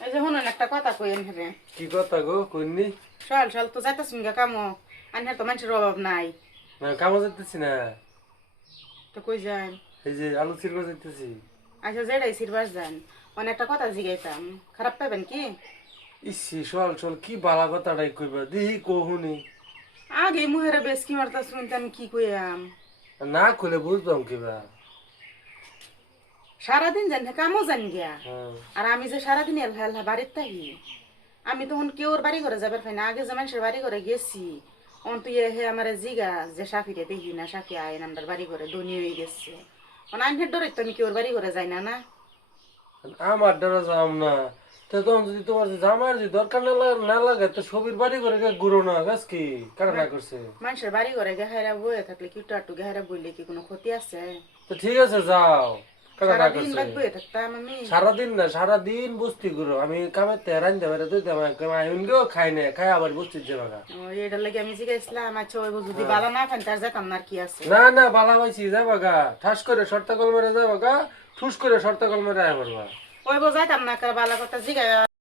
এই যে শুনুন একটা কথা কইন হেরে। কি কথা গো কইনি? সকাল সকাল তো যাইতাছুন গা কামো, আনহার তো মানুষের অভাব নাই। না কামে যাইতেছি না। তো কই যান? এই যে আলু ছিড়বা যাইতেছি। আচ্ছা যেটাই সিরবাস যান, অনেক একটা কথা জিগাইতাম, খারাপ পাইবেন কি? ইসি সল সল কি বালা কথাটাই কইবা দিহি কহুনি। আগে মুহেরে বেশ কি মারতাছুন তা আমি কি কইয়াম? না খুলে বুঝবাম কিবা। সারাদিন জান কামও জান গিয়া, হ্যাঁ। আর আমি যে সারাদিন এলহা এলহা বাড়ির থাকি, আমি তখন কেউর বাড়ি ঘরে যাবার পাই না। আগে যে মানুষের বাড়ি ঘরে গেছি, অন তুই হে আমার জিগা যে সাফিরে দেখি না, সাফি আইন আমার বাড়ি ঘরে ধনী হয়ে গেছে। আইনের ডরে তো আমি কেউর বাড়ি ঘরে যাই না না। আমার দ্বারা যাম না। তো তখন যদি তোমার যে জামার যদি দরকার না লাগে তো সবির বাড়ি করে ঘুরো না গাছ কি কারা না করছে। মানুষের বাড়ি ঘরে গেহাইরা বয়ে থাকলে কি একটু গেহাইরা বললে কি কোনো ক্ষতি আছে? তো ঠিক আছে যাও। কারা না সারাদিন করছে। বাদ বয়ে থাকতাম আমি। সারাদিন না সারাদিন বস্তি করো আমি কামে তেরান দেবে তুই দেবে আইন গেও খাই না খাই আবার বস্তির যাবে গা। এটার লাগে আমি জিজ্ঞাসলাম, আচ্ছা ওই যদি বালা না খান তার যেতাম না আর কি আছে। না না বালা পাইছি যাবা গা ঠাস করে শর্তা কল মেরে যাবা গা ঠুস করে শর্তা কল মেরে আয় পড়বা। ওই যাইতাম না কার বালা কথা জিজ্ঞাসা